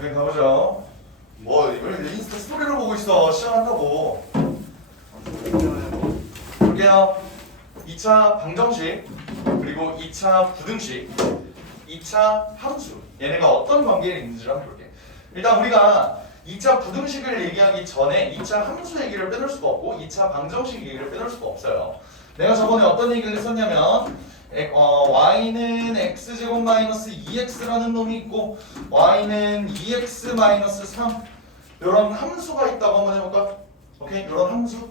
우리 가보죠. 뭐 왜 인스타 스토리를 보고 있어? 시작한다고. 볼게요. 2차 방정식 그리고 2차 부등식 2차 함수 얘네가 어떤 관계에 있는지를 한번 볼게. 일단 우리가 2차 부등식을 얘기하기 전에 2차 함수 얘기를 빼놓을 수가 없고 2차 방정식 얘기를 빼놓을 수가 없어요. 내가 저번에 어떤 얘기를 했었냐면 y는 x제곱 마이너스 2x라는 놈이 있고 y는 2x 마이너스 3 이런 함수가 있다고 한번 해볼까? 오케이? 이런 함수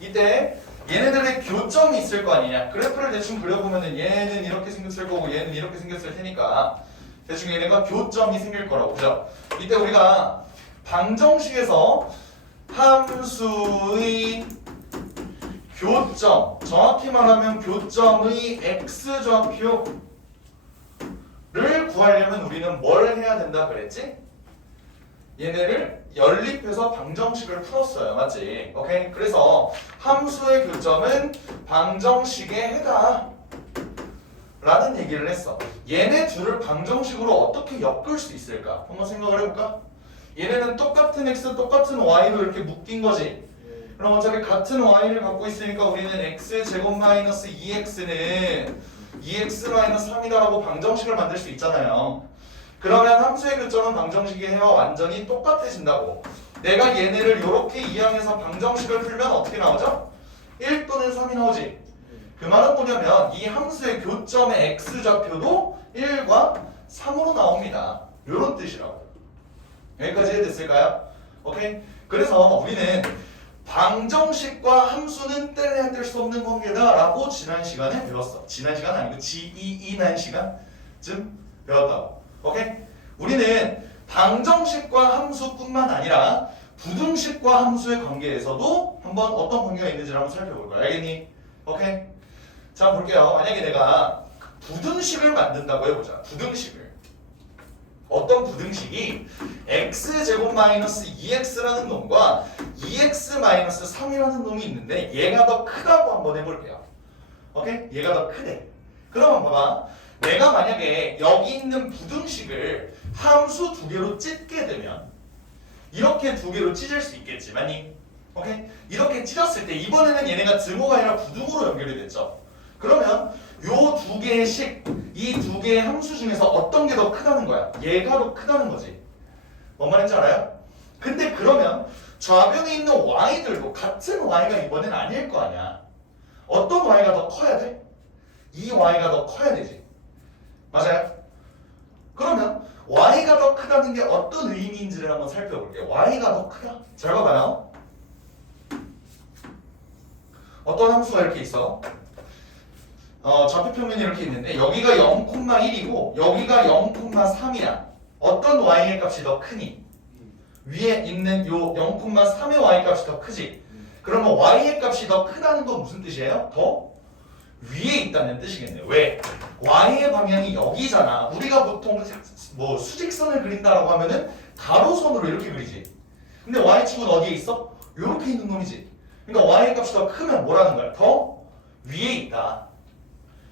이때 얘네들의 교점이 있을 거 아니냐. 그래프를 대충 그려보면은 얘는 이렇게 생겼을 거고 얘는 이렇게 생겼을 테니까 대충 얘네가 교점이 생길 거라고. 그죠? 이때 우리가 방정식에서 함수의 교점, 정확히 말하면 교점의 x좌표를 구하려면 우리는 뭘 해야 된다 그랬지? 얘네를 연립해서 방정식을 풀었어요. 맞지? 오케이? 그래서 함수의 교점은 방정식에 해다 라는 얘기를 했어. 얘네 둘을 방정식으로 어떻게 엮을 수 있을까? 한번 생각을 해볼까? 얘네는 똑같은 x, 똑같은 y로 이렇게 묶인 거지. 그럼 어차피 같은 y를 갖고 있으니까 우리는 x제곱 마이너스 2x는 2x 마이너스 3이다라고 방정식을 만들 수 있잖아요. 그러면 함수의 교점은 방정식의 해와 완전히 똑같아진다고. 내가 얘네를 이렇게 이항해서 방정식을 풀면 어떻게 나오죠? 1 또는 3이 나오지. 그 말은 뭐냐면 이 함수의 교점의 x좌표도 1과 3으로 나옵니다. 이런 뜻이라고. 여기까지 이해됐을까요? 오케이? 그래서 우리는 방정식과 함수는 뗄래야 뗄 수 없는 관계다 라고 지난 시간에 배웠어. 지난 시간 아니고 지난 시간쯤 배웠다고. 오케이? 우리는 방정식과 함수뿐만 아니라 부등식과 함수의 관계에서도 한번 어떤 관계가 있는지를 한번 살펴볼 거야. 알겠니? 오케이? 자, 볼게요. 만약에 내가 부등식을 만든다고 해보자. 부등식을. 어떤 부등식이 x제곱 마이너스 2x라는 놈과 2x 마이너스 3이라는 놈이 있는데 얘가 더 크다고 한번 해볼게요. 오케이? 얘가 더 크대. 그러면 봐봐. 내가 만약에 여기 있는 부등식을 함수 두 개로 찢게 되면 이렇게 두 개로 찢을 수 있겠지, 맞니? 오케이? 이렇게 찢었을 때 이번에는 얘네가 등호가 아니라 부등호로 연결이 됐죠. 그러면 요 두 개의 식, 이 두 개의 함수 중에서 어떤 게 더 크다는 거야? 얘가 더 크다는 거지. 뭔 말인지 알아요? 근데 그러면 좌변에 있는 y들도 같은 y가 이번엔 아닐 거 아니야. 어떤 y가 더 커야 돼? 이 y가 더 커야 되지. 맞아요? 그러면 y가 더 크다는 게 어떤 의미인지를 한번 살펴볼게요. y가 더 크다. 잘 봐봐요. 어떤 함수가 이렇게 있어? 좌표평면이 이렇게 있는데 여기가 0,1이고 여기가 0,3이야. 어떤 y의 값이 더 크니? 위에 있는 요 0,3의 y 값이 더 크지? 그러면 y의 값이 더 크다는 건 무슨 뜻이에요? 더 위에 있다는 뜻이겠네. 왜? y의 방향이 여기잖아. 우리가 보통 뭐 수직선을 그린다라고 하면은 가로선으로 이렇게 그리지. 근데 y축은 어디에 있어? 이렇게 있는 놈이지. 그러니까 y의 값이 더 크면 뭐라는 거야? 더 위에 있다.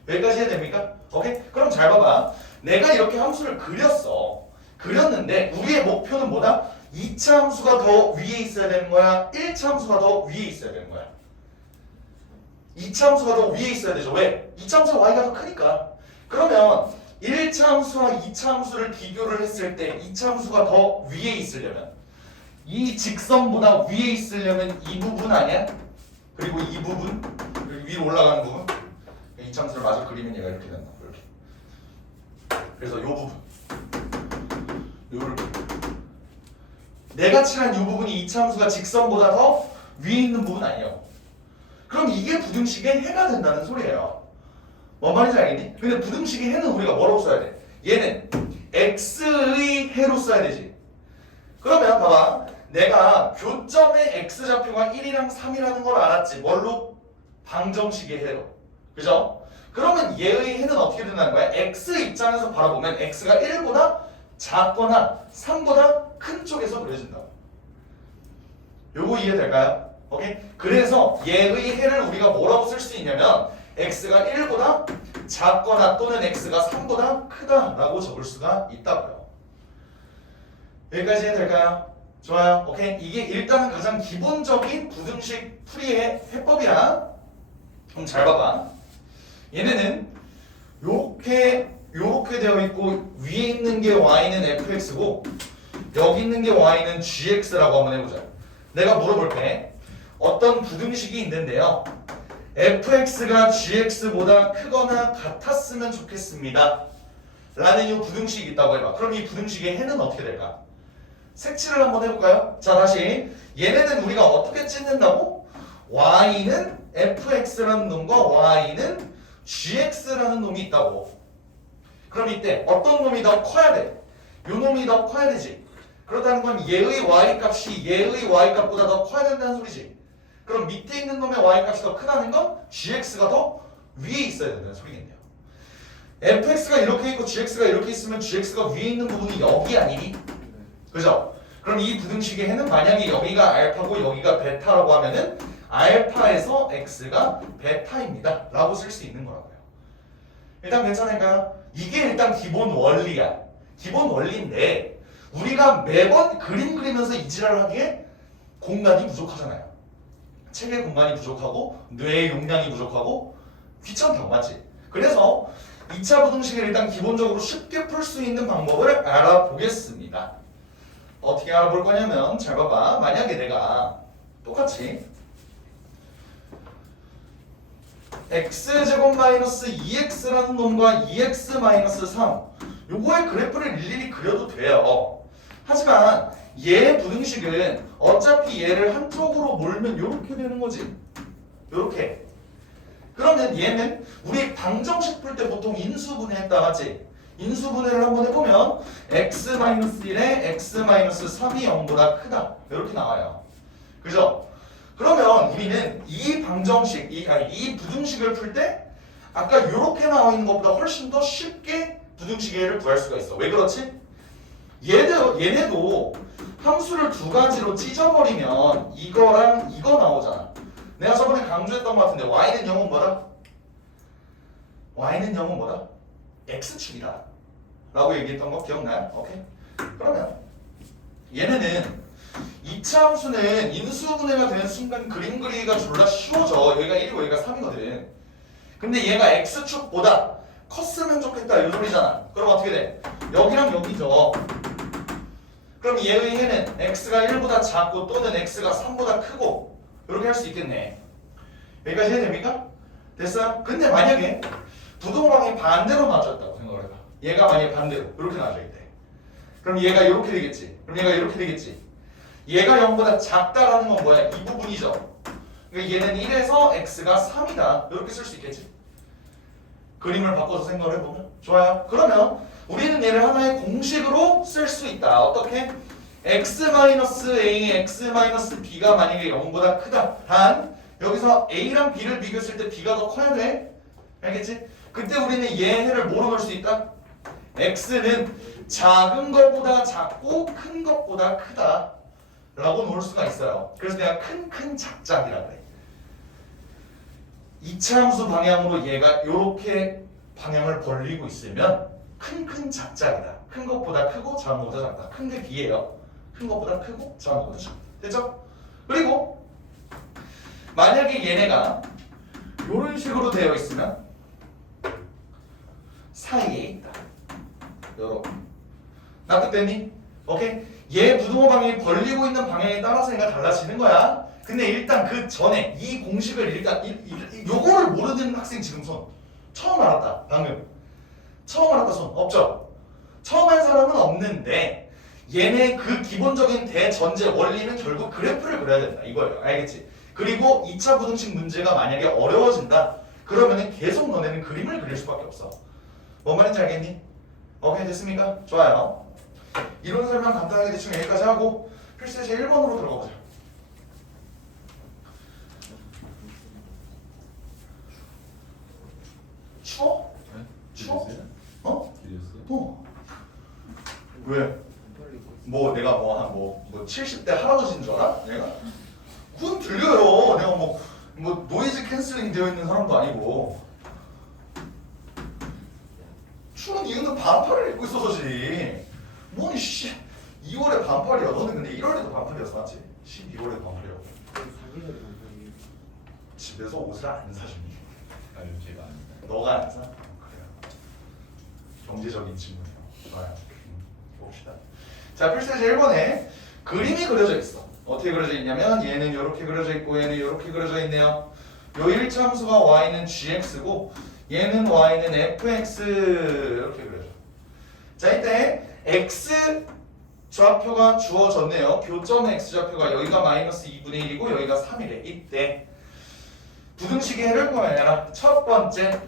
여기까지 해야 됩니까? 오케이? 그럼 잘 봐봐. 내가 이렇게 함수를 그렸어. 그렸는데 우리의 목표는 뭐다? 2차 함수가 더 위에 있어야 되는 거야? 1차 함수가 더 위에 있어야 되는 거야? 2차 함수가 더 위에 있어야 되죠. 왜? 2차 함수가 y가 더 크니까. 그러면 1차 함수와 2차 함수를 비교를 했을 때 2차 함수가 더 위에 있으려면 이 직선보다 위에 있으려면 이 부분 아니야? 그리고 이 부분 그리고 위로 올라가는 부분 2차 함수를 마저 그리면 얘가 이렇게 된다. 이렇게. 그래서 이 부분 요렇게 내가 칠한 이 부분이 2차 함수가 직선보다 더 위에 있는 부분 아니에요. 그럼 이게 부등식의 해가 된다는 소리예요. 뭔 말인지 알겠니? 근데 부등식의 해는 우리가 뭐라고 써야 돼? 얘는 x의 해로 써야 되지. 그러면 봐봐. 내가 교점의 x좌표가 1이랑 3이라는 걸 알았지. 뭘로? 방정식의 해로. 그죠? 그러면 얘의 해는 어떻게 된다는 거야? x 입장에서 바라보면 x가 1보다 작거나 3보다 큰 쪽에서 그려진다. 요거 이해될까요? 오케이? 그래서 얘의 해를 우리가 뭐라고 쓸 수 있냐면 x가 1보다 작거나 또는 x가 3보다 크다라고 적을 수가 있다고요. 여기까지 해도 될까요? 좋아요. 오케이. 이게 일단은 가장 기본적인 부등식 풀이의 해법이야. 그럼 잘 봐봐. 얘네는 요렇게 되어 있고 위에 있는 게 y는 fx고 여기 있는 게 y는 gx라고 한번 해보자. 내가 물어볼게. 어떤 부등식이 있는데요. fx가 gx보다 크거나 같았으면 좋겠습니다. 라는 이 부등식이 있다고 해봐. 그럼 이 부등식의 해는 어떻게 될까? 색칠을 한번 해볼까요? 자, 다시 얘네는 우리가 어떻게 찢는다고? y는 fx라는 놈과 y는 gx라는 놈이 있다고. 그럼 이때 어떤 놈이 더 커야 돼? 요 놈이 더 커야 되지. 그렇다는 건 얘의 y 값이 얘의 y 값보다 더 커야 된다는 소리지. 그럼 밑에 있는 놈의 y 값이 더 크다는 건 gx가 더 위에 있어야 된다는 소리겠네요. fx가 이렇게 있고 gx가 이렇게 있으면 gx가 위에 있는 부분이 여기 아니니? 그죠? 그럼 이 부등식의 해는 만약에 여기가 알파고 여기가 베타라고 하면은 알파에서 x가 베타입니다 라고 쓸 수 있는 거라고요. 일단 괜찮을까요? 이게 일단 기본 원리야. 기본 원리인데 우리가 매번 그림 그리면서 이 지랄을 하기에 공간이 부족하잖아요. 책의 공간이 부족하고 뇌의 용량이 부족하고 귀찮다고 맞지? 그래서 2차 부등식을 일단 기본적으로 쉽게 풀 수 있는 방법을 알아보겠습니다. 어떻게 알아볼 거냐면 잘 봐봐. 만약에 내가 똑같이 x제곱 마이너스 2x라는 놈과 2x 마이너스 3 요거의 그래프를 일일이 그려도 돼요. 하지만 얘 부등식은 어차피 얘를 한쪽으로 몰면 요렇게 되는 거지. 요렇게. 그러면 얘는 우리 방정식 풀 때 보통 인수분해했다 맞지? 인수분해를 한번 해보면 x-1에 x-3이 0보다 크다 이렇게 나와요. 그죠? 그러면 우리는 이 방정식, 이 부등식을 풀 때 아까 이렇게 나와 있는 것보다 훨씬 더 쉽게 부등식의 해를 구할 수가 있어. 왜 그렇지? 얘네도 함수를 두 가지로 찢어버리면 이거랑 이거 나오잖아. 내가 저번에 강조했던 것 같은데 y는 0은 뭐다? y는 0은 뭐다? x축이다 라고 얘기했던 거 기억나요? 오케이. 그러면 얘네는 2차 함수는 인수분해가 되는 순간 그림 그리기가 졸라 쉬워져. 여기가 1이고 여기가 3이거든. 근데 얘가 x축보다 컸으면 좋겠다 이 소리잖아. 그럼 어떻게 돼? 여기랑 여기죠. 그럼 얘의 해는 x가 1보다 작고 또는 x가 3보다 크고 이렇게 할 수 있겠네. 여기까지 해됩니까? 됐어요? 근데 만약에 부동방이 반대로 놔줬다고 생각을 해봐. 얘가 만약에 반대로 이렇게 놔줘야돼. 그럼 얘가 이렇게 되겠지. 그럼 얘가 이렇게 되겠지. 얘가 0보다 작다라는 건 뭐야? 이 부분이죠. 그러니까 얘는 1에서 x가 3이다. 이렇게 쓸 수 있겠지. 그림을 바꿔서 생각을 해보면 좋아요. 그러면 우리는 얘를 하나의 공식으로 쓸 수 있다. 어떻게? x-a, x-b가 만약에 0보다 크다. 단 여기서 a랑 b를 비교했을 때 b가 더 커야 돼. 알겠지? 그때 우리는 얘를 뭐로 넣을 수 있다? x는 작은 것보다 작고 큰 것보다 크다 라고 놓을 수가 있어요. 그래서 내가 큰 작작이라 그래. 2차 함수 방향으로 얘가 이렇게 방향을 벌리고 있으면 큰 작작이다. 큰 것보다 크고 작은 것보다 작다. 큰 게 b예요. 큰 것보다 크고 작은 것보다 작다. 됐죠? 그리고 만약에 얘네가 이런 식으로 되어 있으면 사이에 있다. 요렇게. 납득됐니? 오케이? 얘 부등호 방향이 벌리고 있는 방향에 따라서 얘가 달라지는 거야. 근데 일단 그 전에 이 공식을 일단 요거를 모르는 학생 지금 손 처음 알았다. 방금 처음 알았다 손 없죠? 처음 한 사람은 없는데 얘네 그 기본적인 대전제 원리는 결국 그래프를 그려야 된다 이거예요. 알겠지? 그리고 2차 부등식 문제가 만약에 어려워진다 그러면은 계속 너네는 그림을 그릴 수밖에 없어. 뭔 말인지 알겠니? 오케이 됐습니까? 좋아요. 이론 설명 간단하게 대충 여기까지 하고 필수제 1번으로 들어가 보자. 추워? 네? 추워? 길었어요? 어? 길었어요? 왜? 뭐 내가 뭐 70대 할아버지인 줄 알아? 내가? 그건 들려요. 내가 뭐 노이즈 캔슬링 되어 있는 사람도 아니고. 추운 이유는 반팔을 입고 있어서지. 뭐 씨 2월에 반팔이야. 너는 근데 1월에도 반팔이었어, 맞지? 12월에 반팔이라고. 사기를 반팔이. 집에서 옷을 안 사주니. 아유 제가 아닙니다. 너가 안 사? 그래요. 경제적인 친구네요. 좋아요. 봅시다. 자, 필수제 1번에 그림이 그려져 있어. 어떻게 그려져 있냐면 얘는 이렇게 그려져 있고 얘는 이렇게 그려져 있네요. 요 1차 함수가 y는 gx고 얘는 y는 fx 이렇게 그려져. 자, 이때 x 좌표가 주어졌네요. 교점의 x 좌표가 여기가 마이너스 2분의 1이고 여기가 3이래. 이때 부등식의 해를 구해라. 첫 번째,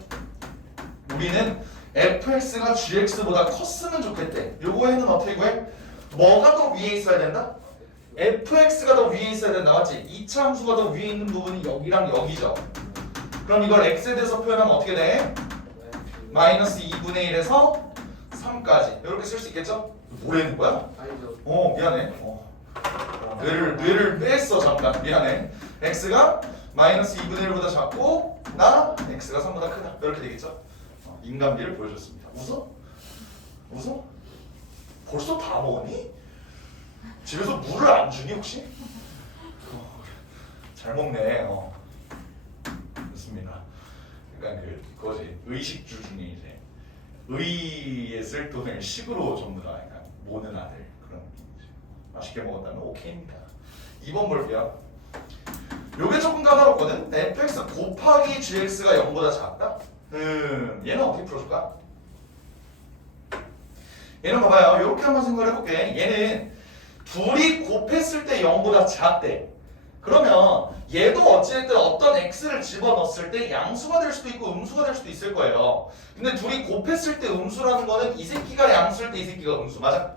우리는 fx가 gx보다 컸으면 좋겠대. 요거 해는 어떻게 구해? 뭐가 더 위에 있어야 된다? fx가 더 위에 있어야 된다. 맞지? 2차 함수가 더 위에 있는 부분이 여기랑 여기죠. 그럼 이걸 x에 대해서 표현하면 어떻게 돼? 마이너스 2분의 1에서 3까지 이렇게 쓸 수 있겠죠? 뭐라는 거야? 아니죠. 미안해. 뇌를 뺐어. 잠깐 미안해. x가 마이너스 2분의 1보다 작고 나 x가 3보다 크다. 이렇게 되겠죠? 인간미를 보여줬습니다. 웃어? 웃어? 벌써 다 먹었니? 집에서 물을 안 주니 혹시? 잘 먹네. 좋습니다. 그러니까 그거지. 의식주 중에 이제 의에 쓸 돈을 식으로 전부 다 약간 모는 아들 그런 느낌이죠. 맛있게 먹었다면 오케이입니다. 2번 볼게요. 요게 조금 까다롭거든. fx 곱하기 gx가 0보다 작다? 얘는 어떻게 풀어줄까? 얘는 봐봐요. 이렇게 한번 생각을 해볼게. 얘는 둘이 곱했을 때 0보다 작대. 그러면 얘도 어찌됐든 어떤 x를 집어넣었을 때 양수가 될 수도 있고 음수가 될 수도 있을 거예요. 근데 둘이 곱했을 때 음수라는 거는 이 새끼가 양수일 때 이 새끼가 음수. 맞아?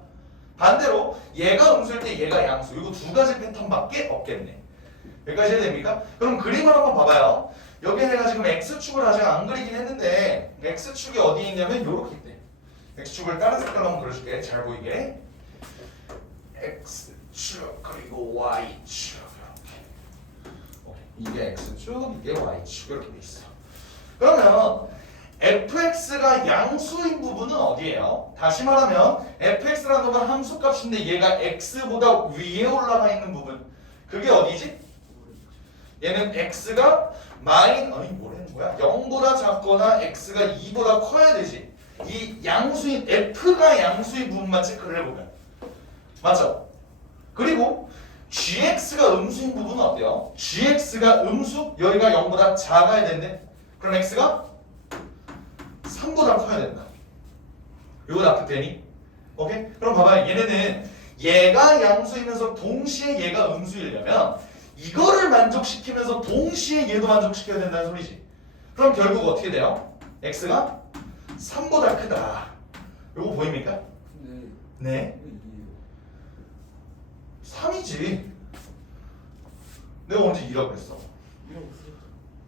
반대로 얘가 음수일 때 얘가 양수. 이거 두 가지 패턴밖에 없겠네. 여기까지 해야 됩니까? 그럼 그림을 한번 봐봐요. 여기 내가 지금 x축을 아직 안 그리긴 했는데 x축이 어디 있냐면 요렇게 있대. x축을 다른 색깔로 한번 그려줄게. 잘 보이게. x축 그리고 y축 이렇게. 이게 x축 이게 y축 이렇게 돼 있어. 그러면 fx가 양수인 부분은 어디예요? 다시 말하면 fx라는 건 함수값인데 얘가 x보다 위에 올라가 있는 부분 그게 어디지? 얘는 x가 뭐라는 거야? 0보다 작거나 x가 2보다 커야 되지. 이 양수인 f가 양수인 부분만 체크를 해보면 맞죠? 그리고 gx가 음수인 부분은 어때요? gx가 음수? 여기가 0보다 작아야 된대. 그럼 x가 3보다 커야 된다. 이거 납득되니? 오케이? 그럼 봐봐요. 얘네는 얘가 양수이면서 동시에 얘가 음수이려면 이거를 만족시키면서 동시에 얘도 만족시켜야 된다는 소리지. 그럼 결국 어떻게 돼요? x가 3보다 크다. 이거 보입니까? 네. 3이지. 내가 언제 2라고 했어?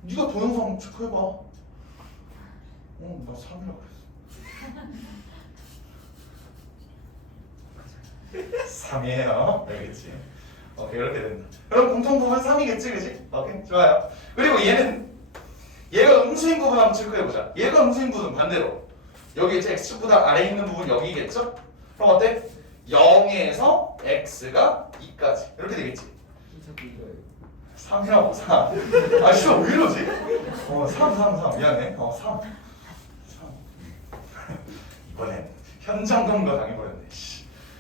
네가 동영상 체크해봐. 나 3이라고 그랬어. 3이에요. 알겠지? 오케이, 이렇게 된다. 그럼 공통부분 3이겠지, 그지? 오케이, 좋아요. 그리고 얘가 음수인 부분 한번 체크해보자. 얘가 음수인 부분 반대로 여기 이제 x축보다 아래에 있는 부분 여기겠죠? 그럼 어때? 0에서 x가 2까지 이렇게 되겠지? 3이라고 3. 아 진짜 왜 이러지? 3 미안해. 3 이번엔 현장 검거 당해버렸네.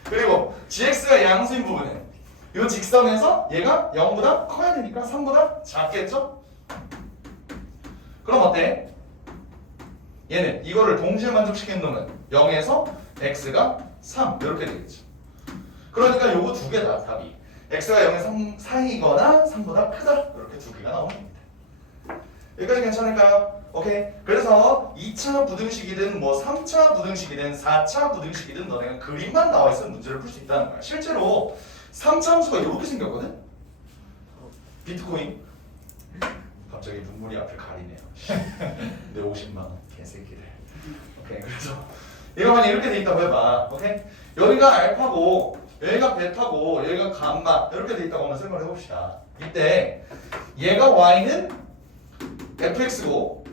그리고 gx가 양수인 부분은 이 직선에서 얘가 0보다 커야 되니까 3보다 작겠죠? 그럼 어때? 얘는 이거를 동시에 만족시키는 놈은 0에서 x가 3 이렇게 되겠죠. 그러니까 요거 두 개다 답이. x가 0에 3 사이거나 3보다 크다. 이렇게 두 개가 나오는 겁니다. 여기까지 괜찮을까요? 오케이. 그래서 2차 부등식이든 뭐 3차 부등식이든 4차 부등식이든 너네가 그림만 나와 있으면 문제를 풀 수 있다는 거야. 실제로 3차 함수가 이렇게 생겼거든. 비트코인. 갑자기 눈물이 앞을 가리네요. 내 50만 원 개새끼들. 오케이. 그래서 이거만 이렇게 돼 있다고 해봐. 오케이. 여기가 알파고 여기가 베타고 여기가 감마 이렇게 돼 있다고 한번 생각을 해봅시다. 이때 얘가 y는 fx고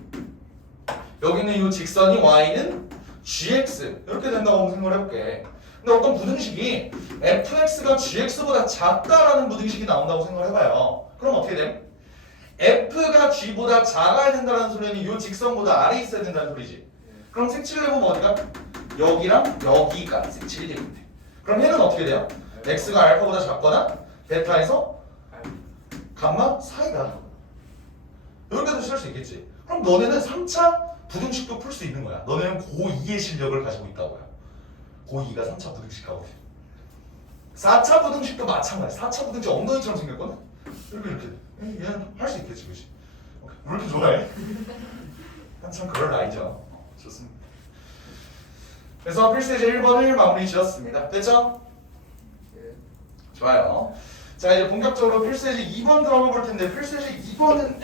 여기는 이 직선이 y는 gx 이렇게 된다고 한번 생각을 해볼게. 근데 어떤 부등식이 fx가 gx보다 작다라는 부등식이 나온다고 생각을 해봐요. 그럼 어떻게 돼? f가 g보다 작아야 된다는 소리는 이 직선보다 아래에 있어야 된다는 소리지. 그럼 색칠을 해보면 어디가? 여기랑 여기가 색칠이 되겠네. 그럼 얘는 어떻게 돼요? x가 알파보다 작거나 베타에서 감마 사이다. 이렇게도 쓸 수 있겠지. 그럼 너네는 3차 부등식도 풀 수 있는 거야. 너네는 고2의 실력을 가지고 있다고요. 고2가 3차 부등식하고 4차 부등식도 마찬가지. 4차 부등식 엉덩이처럼 생겼거든? 이렇게 얘는 할 수 있겠지, 그치? 왜 이렇게 좋아해? 한참 그럴 나이죠. 좋습니다. 그래서 필수제 1번을 마무리 지었습니다. 됐죠? 좋아요. 자, 이제 본격적으로 필수제 2번 들어가 볼 텐데, 필수제 2번은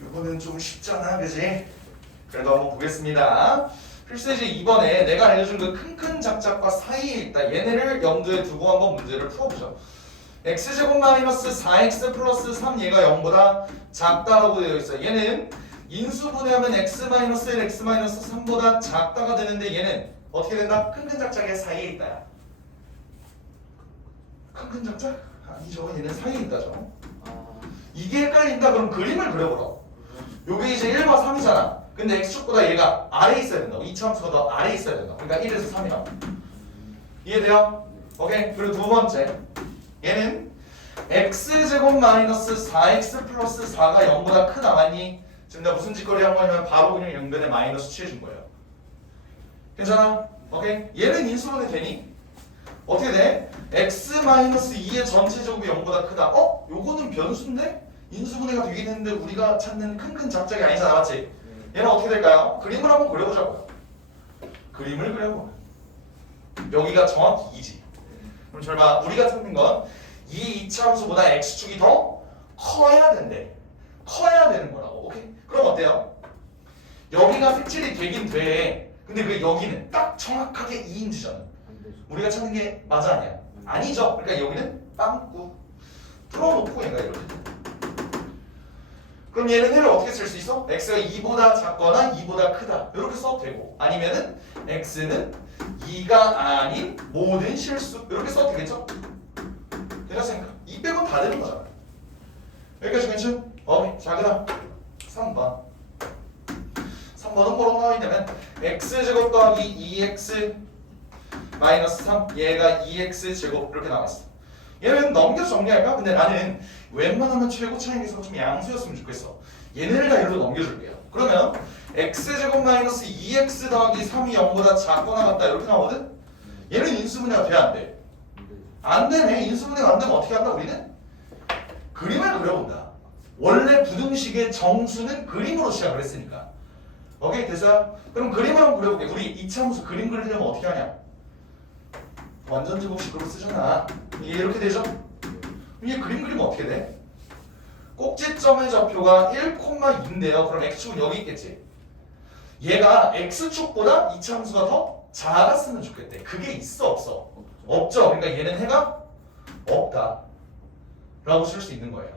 이거는 좀 쉽잖아, 그지? 그래도 한번 보겠습니다. 필수제 2번에 내가 알려준 그 큰큰 작작과 사이에 있다. 얘네를 염두에 두고 한번 문제를 풀어보죠. x제곱 마이너스 4x 플러스 3 얘가 0보다 작다라고 되어 있어요. 얘는 인수분해하면 x 마이너스 1, x 마이너스 3보다 작다가 되는데 얘는 어떻게 된다? 큰큰 작작의 사이에 있다. 큰큰 작작? 아니죠. 얘는 사이에 있다죠. 이게 헷갈린다. 그럼 그림을 그려보라. 요게 이제 1과 3이잖아. 근데 x축보다 얘가 아래에 있어야 된다고. 이차 함수가 더 아래에 있어야 된다. 그러니까 1에서 3이라고. 이해돼요? 오케이. 그리고 두 번째. 얘는 x제곱 마이너스 4x 플러스 4가 0보다 크다 맞니? 지금 내가 무슨 짓거리 한 거냐면 바로 그냥 영변에 마이너스 취해준 거예요. 괜찮아? 오케이? 얘는 인수분해 되니? 어떻게 돼? x 마이너스 2의 전체 제곱이 0보다 크다. 요거는 변수인데? 인수분해가 되긴 했는데 우리가 찾는 큰큰 작작이 아니잖아, 맞지? 얘는 어떻게 될까요? 그림을 한번 그려보자고요. 그림을 그려보면 여기가 정확히 2지. 그럼 잘 봐. 우리가 찾는 건 이 이차함수보다 x축이 더 커야 된대. 커야 되는 거라고. 오케이? 그럼 어때요? 여기가 색칠이 되긴 돼. 근데 그 여기는 딱 정확하게 2인지잖아. 우리가 찾는 게 맞아 아니야? 아니죠. 그러니까 여기는 빵꾸 풀어놓고 얘가 이렇게 돼. 그럼 얘는 해를 어떻게 쓸 수 있어? x가 2보다 작거나 2보다 크다 이렇게 써도 되고, 아니면은 x는 2가 아닌 모든 실수 이렇게 써도 되겠죠? 되셨습니까? 2 빼고 다 되는 거잖아. 여기까지 괜찮? 자 그다음 3번 3번은 뭐로 나와야 되면 x제곱 더하기 2x 마이너스 3 얘가 2x제곱 이렇게 나와있어. 얘는 넘겨서 정리할까? 근데 나는 웬만하면 최고 차이에서 좀 양수였으면 좋겠어. 얘네를 다 이리로 넘겨줄게요. 그러면 x제곱 마이너스 2x 더하기 3이 0보다 작거나 같다 이렇게 나오거든? 얘는 인수분해가 돼 안 돼? 안 되네. 인수분해가 안 되면 어떻게 한다 우리는? 그림을 그려본다. 원래 부등식의 정수는 그림으로 시작을 했으니까. 오케이 됐어요? 그럼 그림을 한번 그려볼게. 우리 이차함수 그림 그리려면 어떻게 하냐? 완전 제곱식으로 쓰잖아. 이게 이렇게 되죠? 이게 그림 그리면 어떻게 돼? 꼭지점의 좌표가 1,2인데요. 그럼 x축은 여기 있겠지? 얘가 x축보다 이차함수가 더 작았으면 좋겠대. 그게 있어 없어? 없죠. 그러니까 얘는 해가 없다 라고 쓸 수 있는 거예요.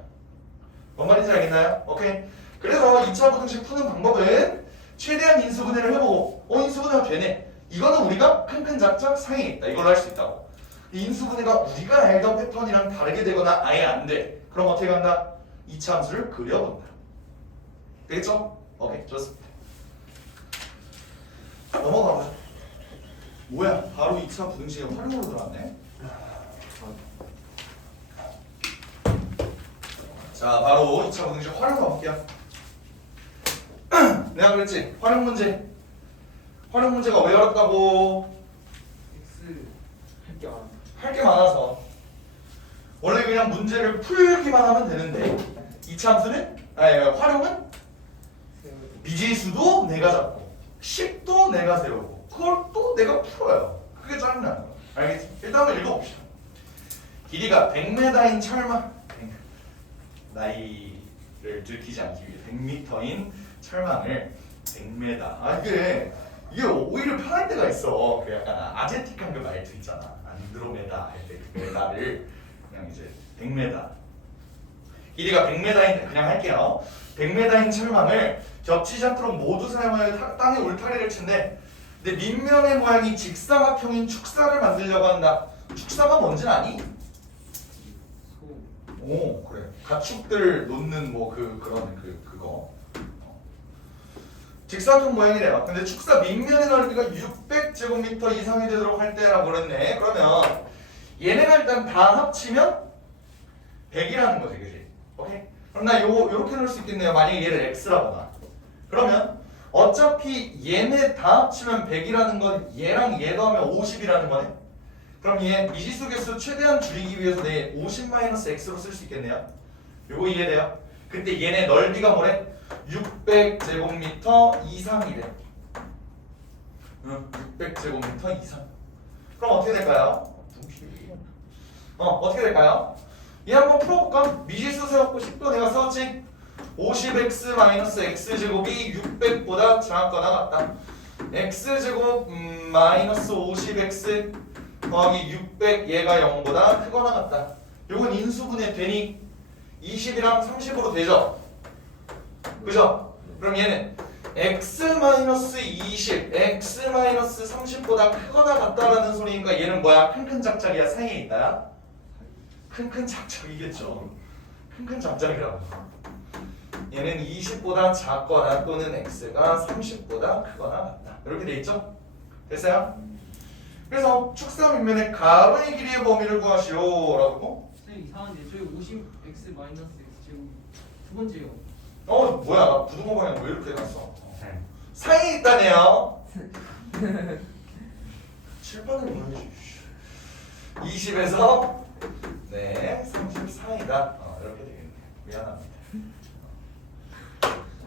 뭔 말인지 알겠나요? 오케이. 그래서 2차 부등식 푸는 방법은 최대한 인수분해를 해보고 인수분해가 되네. 이거는 우리가 큰큰 작작 사이에 있다. 이걸 할 수 있다고. 이 인수분해가 우리가 알던 패턴이랑 다르게 되거나 아예 안 돼. 그럼 어떻게 간다? 2차 함수를 그려본다. 되겠죠? 오케이. 좋습니다. 넘어가보자. 뭐야? 바로 2차 부등식에 활용으로 들어왔네. 자, 바로 2차 부등식 활용 가볼게요. 내가 그랬지? 활용 문제. 활용 문제가 왜 어렵다고? X 할 게 많아서. 원래 그냥 문제를 풀기만 하면 되는데 2차 함수는 활용은 미지수도 내가 잡고 식도 내가 세우고 그걸 또 내가 풀어요. 그게 짜증나는 거야. 알겠지? 일단 한번 읽어봅시다. 길이가 100m인 철망, 나이를 들키지 않기 위해 100m인 철망을 100m. 이게 오히려 편할 때가 있어. 그 약간 아제틱한 그 말투 있잖아. 안드로메다 할 때 그 메다를 그냥 이제 100m. 길이가 100m인 그냥 할게요. 100m인 철망을 겹치지 않도록 모두 사용하여 땅에 울타리를 친데 근데 밑면의 모양이 직사각형인 축사를 만들려고 한다. 축사가 뭔지 아니? 소. 오, 그래. 가축들 놓는 뭐 그런 그거. 직사각형 모양이래요. 근데 축사 밑면의 넓이가 600제곱미터 이상이 되도록 할 때라고 그랬네. 그러면 얘네가 일단 다 합치면 100이라는 거지, 그지? 오케이? 그럼 나 요렇게 넣을 수 있겠네요. 만약에 얘를 x라고 봐. 그러면 어차피 얘네 다 합치면 100이라는 건 얘랑 얘 더하면 50이라는 거네. 그럼 얘 미지수 개수 최대한 줄이기 위해서 내 50-x로 쓸 수 있겠네요. 요거 이해돼요? 그때 얘네 넓이가 뭐래? 600제곱미터 이상이래. 응, 600제곱미터 이상. 그럼 어떻게 될까요? 어떻게 될까요? 얘 한번 풀어볼까? 미지수 세웠고 10도 내가 세웠지? 50x-x제곱이 600보다 작거나 같다. x제곱 마이너스 50x 더하기 600 얘가 0보다 크거나 같다. 요건 인수분해 되니 20이랑 30으로 되죠? 그죠? 그럼 얘는 x-20, x-30보다 크거나 같다라는 소리니까 얘는 뭐야? 큰큰 작작이야? 사이에 있나요? 큰큰 작작이겠죠. 큰큰 작작이라고. 얘는 20보다 작거나 또는 x가 30보다 크거나 같다. 이렇게 돼 있죠? 됐어요? 그래서 축사 밑면의 가로의 길이의 범위를 구하시오라고. 선생님 이상한데 저희 50x 마이너스 x 제곱 두 번째요. 뭐야? 부등호 방향 왜 이렇게 났어? 사이에 있다네요. 칠판을 보여주시. 20에서 네 34이다. 이렇게 되겠네요. 미안합니다.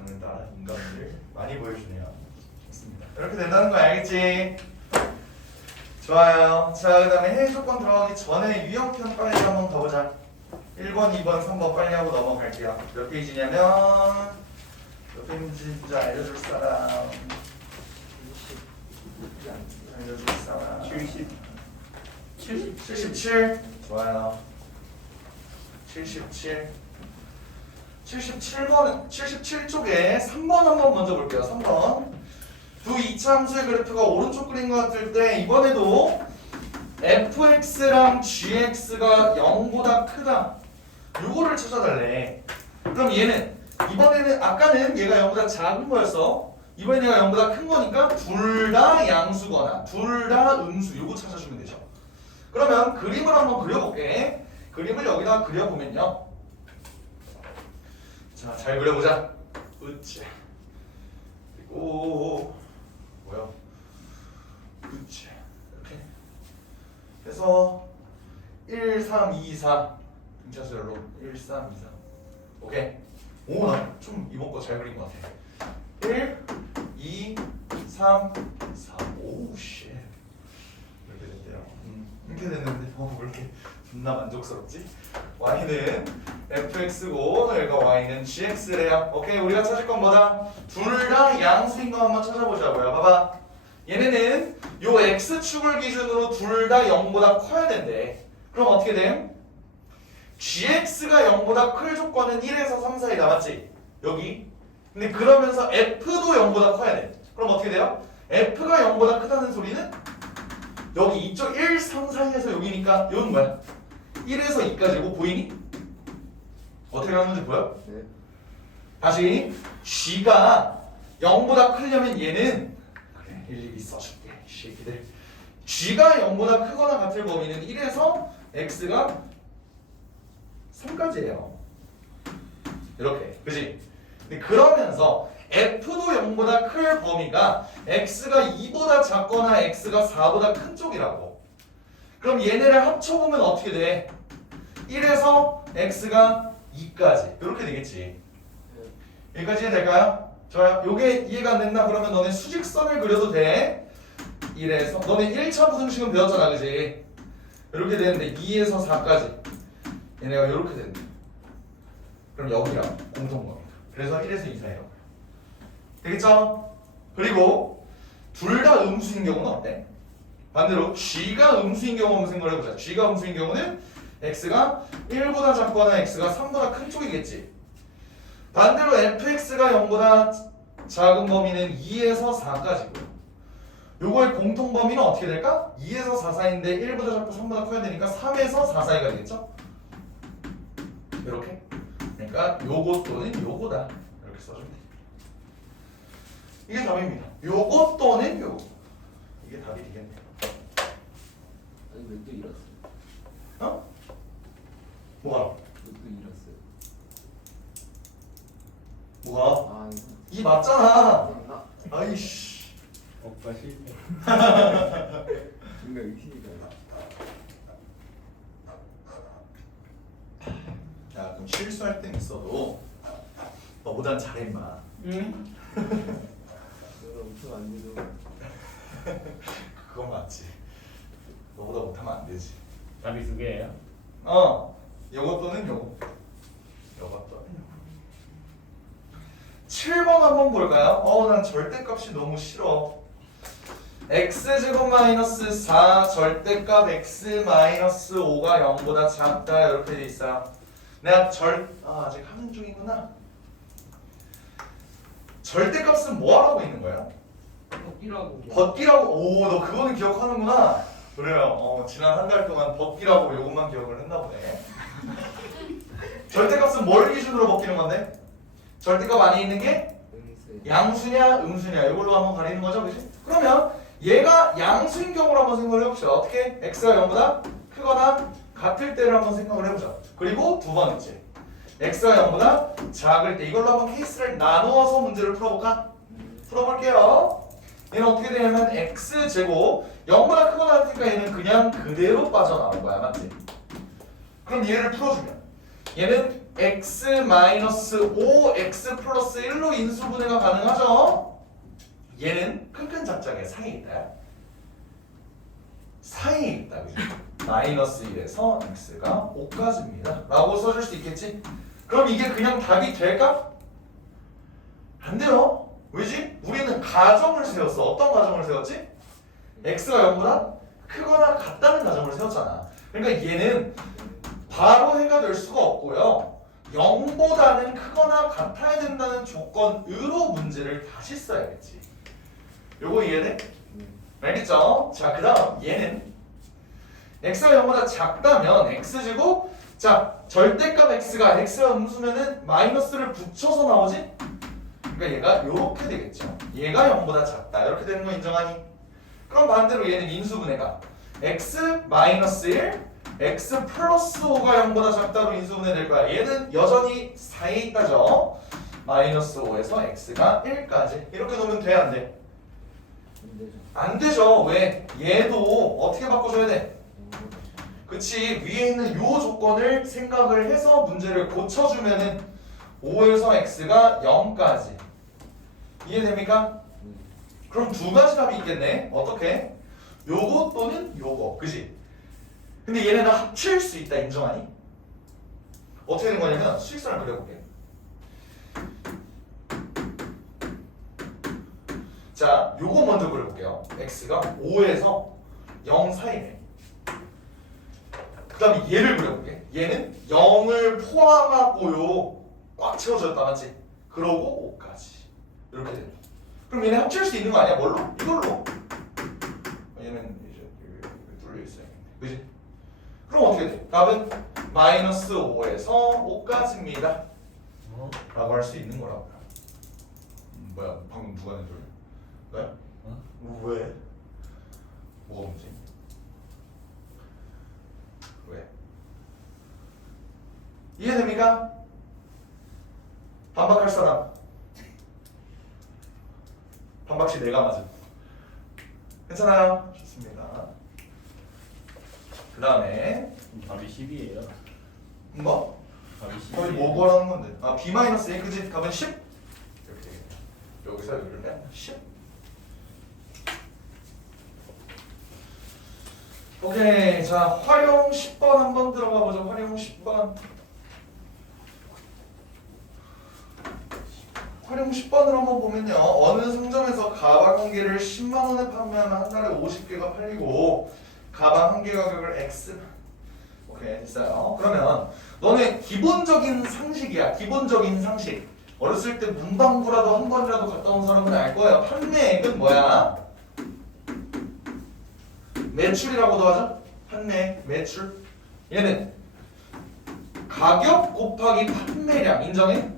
오늘따라 인간들 많이 보여주네요. 좋습니다. 이렇게 된다는 거 알겠지? 좋아요. 자, 그 다음에 해외 조건 들어가기 전에 유형편 빨리 한번 가보자. 1번, 2번, 3번 빨리 하고 넘어갈게요. 몇 페이지냐면 몇 페이지인지 알려줄 사람. 알려줄 사람. 77. 좋아요. 77. 77번, 77쪽에 3번 한번 먼저 볼게요. 3번. 두 이차함수의 그래프가 오른쪽 그린 것 같을 때 이번에도 fx랑 gx가 0보다 크다. 요거를 찾아달래. 그럼 얘는 이번에는 아까는 얘가 0보다 작은 거였어. 이번엔 얘가 0보다 큰 거니까 둘 다 양수거나 둘 다 음수. 요거 찾아주면 되죠. 그러면 그림을 한번 그려볼게. 그림을 여기다 그려보면요. 자, 잘 그려보자. 으쌰. 그리고 뭐야? 으쌰. 이렇게. 그래서 1, 3, 2, 4 등차수열로 1, 3, 2, 4. 오케이. 오, 나 좀 이번 거 잘 그린 것 같아. 1, 2, 3, 4. 오, 쉣. 이렇게 됐대요. 이렇게 됐는데 왜 이렇게 존나 만족스럽지? y는 fx고 여기가 y는 gx래요. 오케이, 우리가 찾을 건 뭐다? 둘 다 양수인 거 한번 찾아보자고요. 봐봐. 얘네는 요 x축을 기준으로 둘 다 0보다 커야 된대. 그럼 어떻게 됨? gx가 0보다 클 조건은 1에서 3 사이 남았지? 여기. 근데 그러면서 f도 0보다 커야 돼. 그럼 어떻게 돼요? f가 0보다 크다는 소리는 여기 이쪽 1, 3 사이에서 여기니까 이건 뭐야? 1에서 2까지고 보이니? 어떻게 가는지 보여? 네. 다시 g가 0보다 크려면 얘는 그래, 일일이 써줄게 이 새끼들. g가 0보다 크거나 같을 범위는 1에서 x가 3까지예요. 이렇게, 그지? 근데 그러면서 f도 0보다 클 범위가 x가 2보다 작거나 x가 4보다 큰 쪽이라고. 그럼 얘네를 합쳐보면 어떻게 돼? 1에서 x가 2까지 이렇게 되겠지. 여기까지 이해될까요? 좋아요. 요게 이해가 안 된다 그러면 너네 수직선을 그려도 돼. 1에서 너네 1차 부등식은 배웠잖아, 그지? 이렇게 되는데 2에서 4까지 얘네가 이렇게 된다. 그럼 여기랑 공통범위다. 그래서 1에서 2 사이라고. 되겠죠? 그리고 둘 다 음수인 경우는 어때? 반대로 g가 음수인 경우 한번 생각을 해보자. g가 음수인 경우는 x가 1보다 작거나 x가 3보다 큰 쪽이겠지. 반대로 fx가 0보다 작은 범위는 2에서 4까지고요. 요거의 공통 범위는 어떻게 될까? 2에서 4 사이인데 1보다 작고 3보다 커야 되니까 3에서 4 사이가 되겠죠? 이렇게. 그러니까 요거 또는 요거다. 이렇게 써주면 돼. 이게 답입니다. 요거 또는 요거. 이게 답이 되겠네요. 아니 왜또 잃었어요? 어? 뭐가? 왜또 잃었어요? 뭐가? 아 이 맞잖아. 이거 아이씨. 오빠 실패. 뭔가 의심이가 야 그럼 실수할 땐 있어도 너보단 잘해 임마. 응? 내가 엄청 안 되죠. 그건 맞지. 너보다 못하면 안 되지. 답이 두 개예요? 요거 또는 요거. 요거 또는 요거. 7번 한번 볼까요? 난 절대값이 너무 싫어. x제곱 마이너스 4 절대값 x 마이너스 5가 0보다 작다 이렇게 돼 있어요. 내가 아직 하는 중이구나. 절대값은 뭐 하라고 있는 거야? 벗기라고. 벗기라고. 오, 너 그거는 기억하는구나. 그래요. 지난 한 달 동안 벗기라고 요것만 기억을 했나 보네. 절대값은 뭘 기준으로 벗기는 건데? 절대값 안에 있는 게 응세. 양수냐 음수냐 이걸로 한번 가리는 거죠, 그치? 그러면 얘가 양수인 경우로 한번 생각을 해봅시다. 어떻게? x가 0보다 크거나 같을 때를 한번 생각을 해보자. 그리고 두 번째, x가 0보다 작을 때 이걸로 한번 케이스를 나누어서 문제를 풀어볼까? 풀어볼게요. 얘는 어떻게 되냐면 x제곱 0보다 크거나 같으니까 얘는 그냥 그대로 빠져나온 거야, 맞지? 그럼 얘를 풀어주면 얘는 x-5 x 플러스 1로 인수분해가 가능하죠? 얘는 큰큰 작작의 사이에 있다. 사이에 있다. 그죠? 마이너스 1에서 x가 5까지입니다. 라고 써줄 수 있겠지? 그럼 이게 그냥 답이 될까? 안 돼요. 왜지? 우리는 가정을 세웠어. 어떤 가정을 세웠지? x가 0보다 크거나 같다는 가정을 세웠잖아. 그러니까 얘는 바로 해가 될 수가 없고요. 0보다는 크거나 같아야 된다는 조건으로 문제를 다시 써야겠지. 요거 이해돼? 알겠죠? 자, 그 다음 얘는 x가 0보다 작다면 x제곱, 자 절대값 x가 음수면은 마이너스를 붙여서 나오지? 그러니까 얘가 요렇게 되겠죠. 얘가 0보다 작다 이렇게 되는 거 인정하니? 그럼 반대로 얘는 인수분해가 x 마이너스 1 x 플러스 5가 0보다 작다로 인수분해 될 거야. 얘는 여전히 사이에 있다죠. 마이너스 5에서 x가 1까지 이렇게 놓으면 돼, 안 돼? 안 되죠. 안 되죠. 왜? 얘도 어떻게 바꿔줘야 돼? 그치, 위에 있는 요 조건을 생각을 해서 문제를 고쳐주면은 5에서 x가 0까지 이해됩니까? 그럼 두 가지 답이 있겠네. 어떻게? 요거 또는 요거, 그치? 근데 얘네는 합칠 수 있다, 인정하니? 어떻게 되는 거냐면 수직선을 그려볼게. 자, 요거 먼저 그려볼게요. x가 5에서 0 사이네. 그 다음에 얘를 그려볼게. 얘는 0을 포함하고요 꽉 채워졌다, 맞지? 그러고 5까지 이렇게 된다. 그럼 얘네 합칠 수 있는 거 아니야? 뭘로? 이걸로. 얘는 이제 뚫려있어요, 그지? 그럼 어떻게 돼? 답은 마이너스 5에서 5까지입니다 라고 할 수 있는 거라고요. 뭐야, 방금 누가 낸 소리야? 왜? 왜? 뭐가 문제? 왜? 이해됩니까? 반박할 사람? 반박시 내가 맞음. 괜찮아요? 좋습니다. 그 다음에 답이 10이에요. 뭐? 답이 10. 거기 뭐 구하라는 건데? 아, b-a 그지? 값은 10? 이렇게 되겠네. 여기서 여기를 빼면 10. 오케이, 자 활용 10번 한번 들어가 보죠. 활용 10번. 활용 10번을 한번 보면요. 어느 상점에서 가방 한 개를 10만 원에 판매하면 한 달에 50개가 팔리고 가방 한 개 가격을 X. 오케이, 됐어요. 그러면 너네 기본적인 상식이야. 기본적인 상식. 어렸을 때 문방구라도 한 번이라도 갔다 온 사람은 알 거예요. 판매액은 뭐야? 매출이라고도 하죠. 판매, 매출. 얘는 가격 곱하기 판매량 인정해?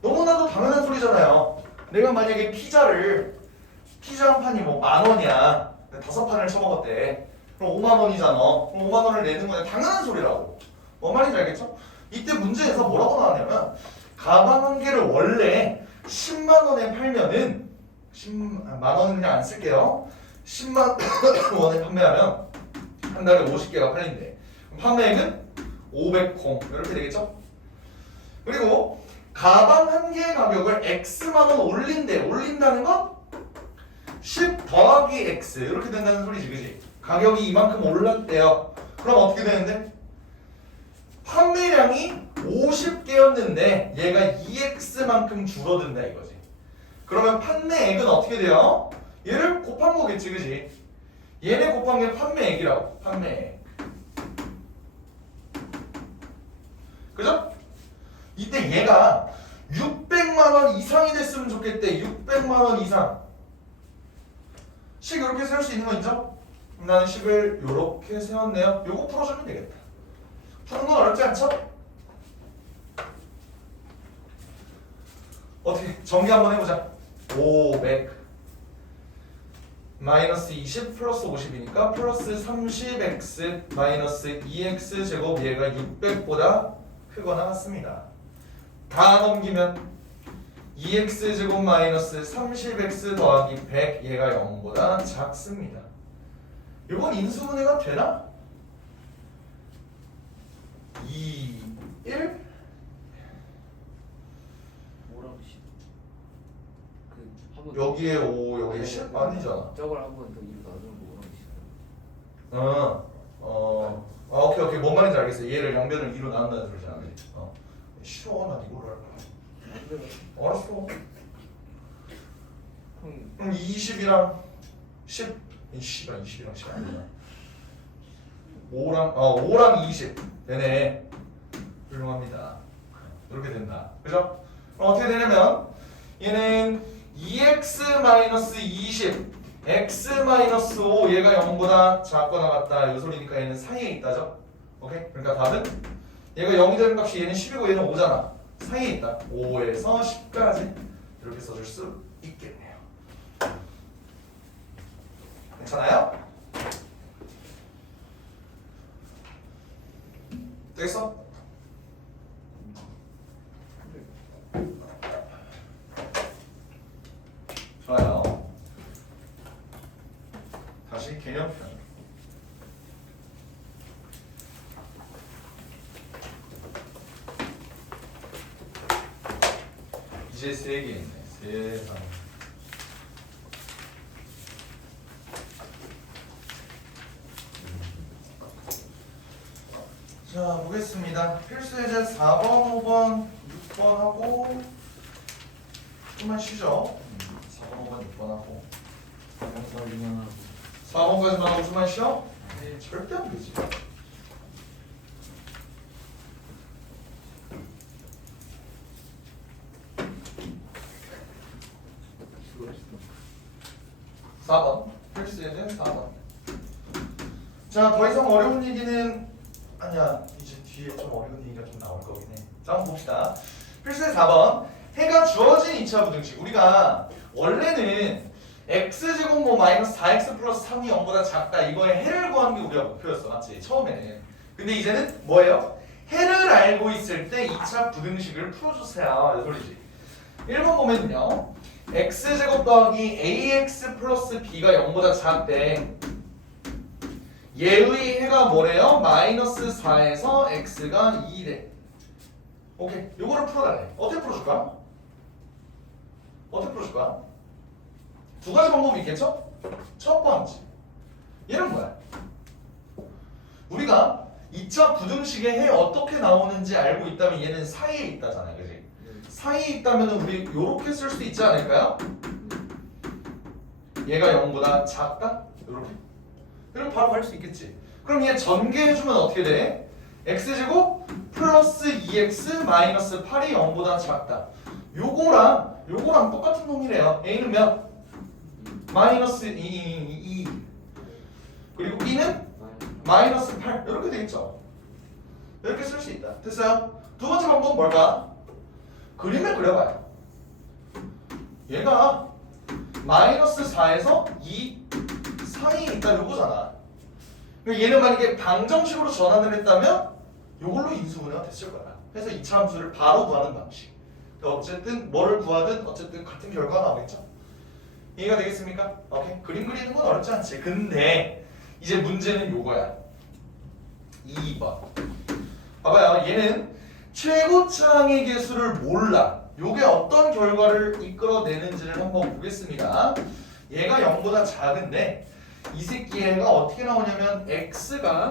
너무나도 당연한 소리잖아요. 내가 만약에 피자 한 판이 뭐 10,000원이야. 5판을 쳐먹었대. 그럼 50,000원이잖아. 그럼 50,000원을 내는 거는 당연한 소리라고. 뭔 말인지 알겠죠? 이때 문제에서 뭐라고 나왔냐면 가방 한 개를 원래 10만 원에 팔면은 10만 원은 그냥 안 쓸게요. 10만 원에 판매하면 한 달에 50개가 팔린대. 그럼 판매액은 500콩 이렇게 되겠죠? 그리고 가방 한 개의 가격을 X만 원 올린다는 건 10 더하기 X 이렇게 된다는 소리지, 그지? 가격이 이만큼 올랐대요. 그럼 어떻게 되는데? 판매량이 50개였는데 얘가 2X만큼 줄어든다 이거지. 그러면 판매액은 어떻게 돼요? 얘를 곱한 거겠지, 그지? 얘네 곱한 게 판매액이라고. 판매액. 그죠? 이때 얘가 600만 원 이상이 됐으면 좋겠대. 600만 원 이상. 식 이렇게 세울 수 있는 거 있죠? 그럼 나는 식을 이렇게 세웠네요. 요거 풀어주면 되겠다. 푸는 건 어렵지 않죠? 어떻게 정리 한번 해보자. 500 마이너스 20 플러스 50이니까 플러스 30x 마이너스 2x 제곱 얘가 600보다 크거나 같습니다. 다 넘기면 2x 제곱 마이너스 30x 더하기 100 얘가 0보다 작습니다. 이건 인수분해가 되나? 2, 1 뭐라고 씨. 그 한번 여기에 5 여기에 10 아니잖아. 저걸 한번 더 이로 나누면 뭐라고 씨. 오케이 뭔 말인지 알겠어. 얘를 양변을 2로 나눈다는 소리잖아. 쉬워. 난 이거를 할 거야. 알았어. 그럼 20이랑 10 20이랑 10 아니잖아. 5랑 20 되네. 훌륭합니다. 이렇게 된다. 그죠? 그럼 어떻게 되냐면 얘는 2x-20 x-5 얘가 0보다 작거나 같다 이 소리니까 얘는 사이에 있다죠. 오케이? 그러니까 답은 얘가 0이 되는 값이 얘는 10이고 얘는 5잖아. 사이에 있다. 5에서 10까지 이렇게 써줄 수 있겠네요. 괜찮아요? 되겠어? 좋아요. 다시 개념편. 이제 3개 있네. 세상. 자, 보겠습니다. 필수 예제 4번, 5번, 6번 하고 좀만 쉬죠. 4번, 5번, 6번 하고 4번까지만 하고 좀만 쉬어? 네, 절대 안 되지. 사 4번 필수 예제 4번. 자, 더 이상 어려운 얘기는 아니야. 이제 뒤에 좀 어려운 얘기가 좀 나올 거긴 해. 자, 한번 봅시다. 필수의 4번. 해가 주어진 2차 부등식. 우리가 원래는 x제곱 뭐 마이너스 4x 플러스 3이 0보다 작다. 이거의 해를 구하는 게 우리가 목표였어. 맞지? 처음에는. 근데 이제는 뭐예요? 해를 알고 있을 때 2차 부등식을 풀어주세요. 이 소리지. 1번 보면요. x제곱 더하기 ax 플러스 b가 0보다 작대. 얘의 해가 뭐래요? 마이너스 4에서 x가 2래. 오케이. 요거를 풀어달래. 어떻게 풀어줄까? 두 가지 방법이 있겠죠? 첫 번째. 얘는 뭐야? 우리가 2차 부등식의 해 어떻게 나오는지 알고 있다면 얘는 사이에 있다잖아요. 그지? 사이에 있다면 우리 요렇게 쓸 수 있지 않을까요? 얘가 0보다 작다? 요렇게. 그럼 바로 갈 수 있겠지. 그럼 얘 전개해주면 어떻게 돼? x제곱 플러스 2x 마이너스 8이 0보다 작다. 요거랑 똑같은 놈이래요. a는 몇? 마이너스 2 그리고 b는 마이너스 8 이렇게 되겠죠. 이렇게 쓸 수 있다. 됐어요? 두 번째 방법은 뭘까? 그림을 그려봐요. 얘가 마이너스 4에서 2 사이에 있다 요거잖아. 그러니까 얘는 만약에 방정식으로 전환을 했다면 요걸로 인수분해가 됐을 거야. 그래서 이차 함수를 바로 구하는 방식. 그러니까 어쨌든 뭐를 구하든 어쨌든 같은 결과가 나오겠죠. 이해가 되겠습니까? 오케이. 그림 그리는 건 어렵지 않지. 근데 이제 문제는 요거야. 2번. 봐봐요. 얘는 최고차항의 개수를 몰라. 요게 어떤 결과를 이끌어내는지를 한번 보겠습니다. 얘가 0보다 작은데 이 새끼 얘가 어떻게 나오냐면 x가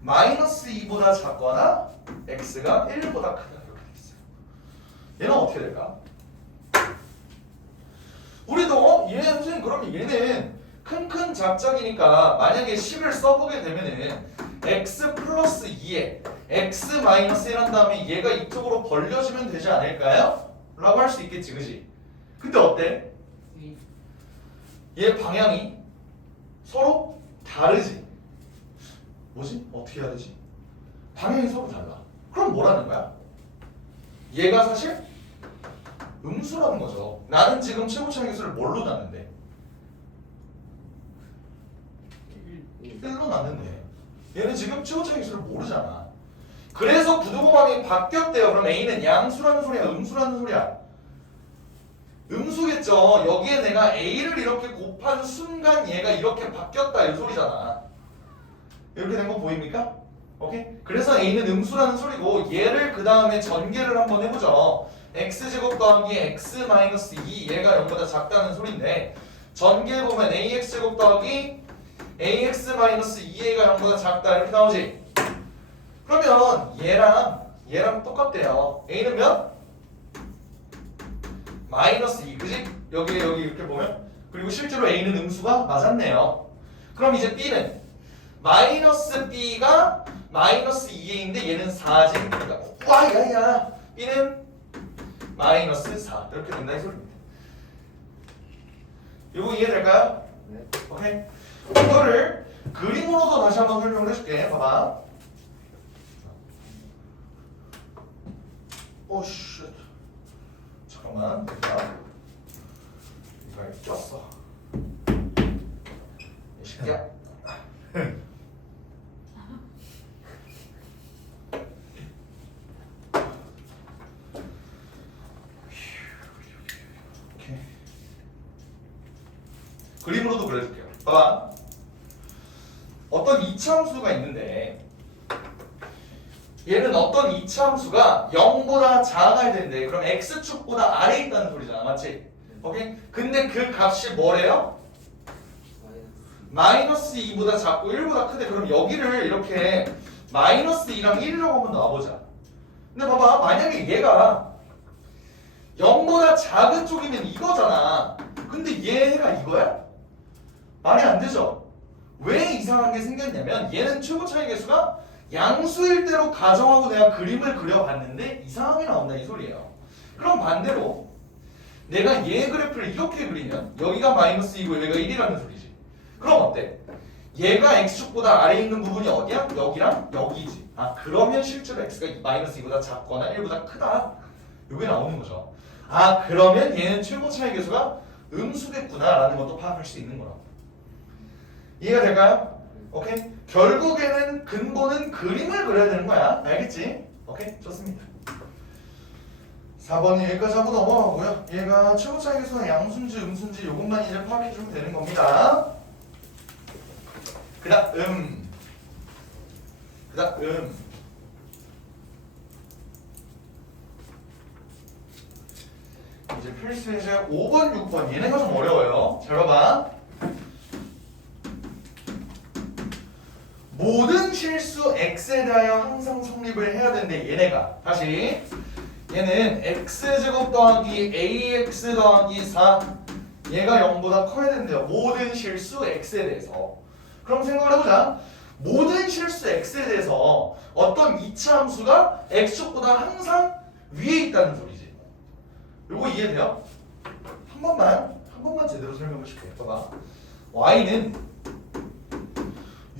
마이너스 2보다 작거나 x가 1보다 크다 이렇게 돼 있어요. 얘는 어떻게 될까? 우리도 얘 선생님 그러면 얘는 큰 작작이니까 만약에 10을 써보게 되면은 x 플러스 2에 x 마이너스 1 한 다음에 얘가 이쪽으로 벌려지면 되지 않을까요? 라고 할 수 있겠지, 그지? 근데 어때? 얘 방향이 서로 다르지? 뭐지? 어떻게 해야 되지? 방향이 서로 달라. 그럼 뭐라는 거야? 얘가 사실 음수라는 거죠. 나는 지금 최고차항 개수를 뭘로 놨는데? 1로 놨는데 얘는 지금 최고차항 개수를 모르잖아. 그래서 부등호방이 바뀌었대요. 그럼 A는 양수라는 소리야? 음수라는 소리야? 음수겠죠. 여기에 내가 A를 이렇게 곱한 순간 얘가 이렇게 바뀌었다 이 소리잖아. 이렇게 된 거 보입니까? 오케이? 그래서 A는 음수라는 소리고 얘를 그 다음에 전개를 한번 해보죠. x제곱 더하기 x 마이너스 2 얘가 0보다 작다는 소리인데 전개해보면 ax제곱 더하기 ax 마이너스 2a가 0보다 작다 이렇게 나오지? 그러면 얘랑 똑같대요. a는 몇? 마이너스 2 그지? 여기 이렇게 보면 그리고 실제로 a는 음수가 맞았네요. 그럼 이제 b는 마이너스 b가 마이너스 2a인데 얘는 4지. 그러니까 와 야야 b는 마이너스 4 이렇게 된다 이 소리입니다. 이거 이해될까요? 네. 오케이. 이거를 그림으로도 다시 한번 설명을 해줄게. 봐봐. 오씨 잠깐만 됐다. 이걸 꼈어 이 새끼야. 오케이. 그림으로도 그려줄게요. 봐봐. 어떤 이차함수가 있는데 얘는 어떤 이차함수가 0보다 작아야 되는데 그럼 x축보다 아래에 있다는 소리잖아. 맞지? 오케이? 근데 그 값이 뭐래요? 마이너스 2보다 작고 1보다 크대. 그럼 여기를 이렇게 마이너스 2랑 1이라고 한번 놔보자. 근데 봐봐. 만약에 얘가 0보다 작은 쪽이면 이거잖아. 근데 얘가 이거야? 말이 안 되죠? 왜 이상한 게 생겼냐면 얘는 최고차의 개수가 양수일 대로 가정하고 내가 그림을 그려봤는데 이상하게 나온다 이 소리예요. 그럼 반대로 내가 얘 그래프를 이렇게 그리면 여기가 마이너스 2고 여기가 1이라는 소리지. 그럼 어때? 얘가 x축보다 아래에 있는 부분이 어디야? 여기랑 여기지. 아 그러면 실제로 x가 마이너스 2보다 작거나 1보다 크다. 이게 나오는 거죠. 아 그러면 얘는 최고차의 개수가 음수겠구나 라는 것도 파악할 수 있는 거라고. 이해가 될까요? 오케이? 결국에는 근본은 그림을 그려야 되는 거야. 알겠지? 오케이? 좋습니다. 4번은 여기까지 하고 넘어가고요. 얘가 최고차의 개수가 양수인지 음수인지 이것만 이제 파악해주면 되는 겁니다. 그 다음 이제 필수 예제 5번, 6번 얘네가 좀 어려워요. 잘 봐봐. 모든 실수 x에 대하여 항상 성립을 해야 되는데 얘네가 다시 얘는 x제곱 더하기 ax 더하기 4 얘가 0보다 커야 된대요. 모든 실수 x에 대해서. 그럼 생각을 해보자. 모든 실수 x에 대해서 어떤 이차 함수가 x축보다 항상 위에 있다는 소리지. 요거 이해돼요? 한 번만 한 번만 제대로 설명해 줄게. 봐봐. y는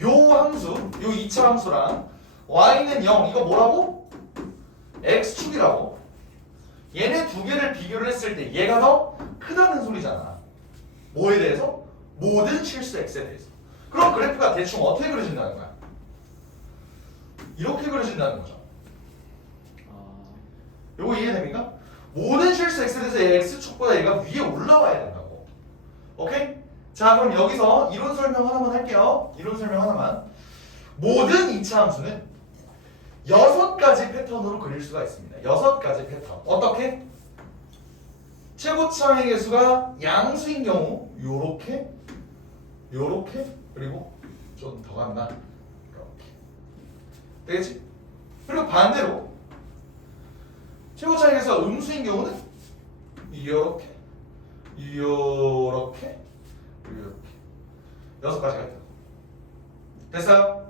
요 함수, 요 2차 함수랑 y는 0, 이거 뭐라고? x축이라고. 얘네 두 개를 비교를 했을 때 얘가 더 크다는 소리잖아. 뭐에 대해서? 모든 실수 x에 대해서. 그럼 그래프가 대충 어떻게 그려진다는 거야? 이렇게 그려진다는 거죠. 요거 이해됩니까? 모든 실수 x에 대해서 얘 x축보다 얘가 위에 올라와야 된다고. 오케이? 자, 그럼 여기서 이론 설명 하나만 할게요. 이론 설명 하나만. 모든 2차 함수는 6가지 패턴으로 그릴 수가 있습니다. 6가지 패턴. 어떻게? 최고차의 개수가 양수인 경우 요렇게, 요렇게, 그리고 좀 더 간다. 이렇게. 되겠지? 그리고 반대로 최고차의 개수가 음수인 경우는 이렇게, 이렇게, 이렇게 6가지가 있다. 됐어요?